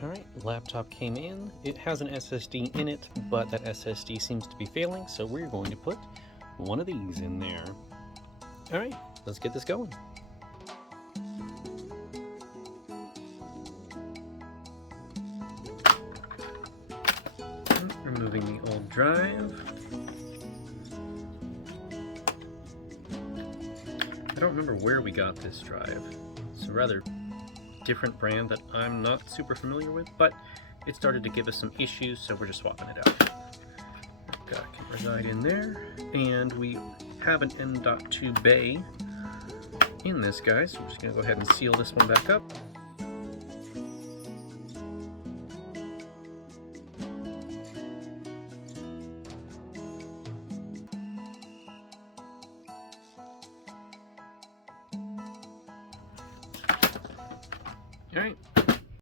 Alright, laptop came in. It has an SSD in it, but that SSD seems to be failing, so we're going to put one of these in there. Alright, let's get this going. Removing the old drive. I don't remember where we got this drive. It's a rather different brand that I'm not super familiar with, but it started to give us some issues, so we're just swapping it out. That can reside in there, and we have an m.2 bay in this guy, so we're just going to go ahead and seal this one back up. Alright,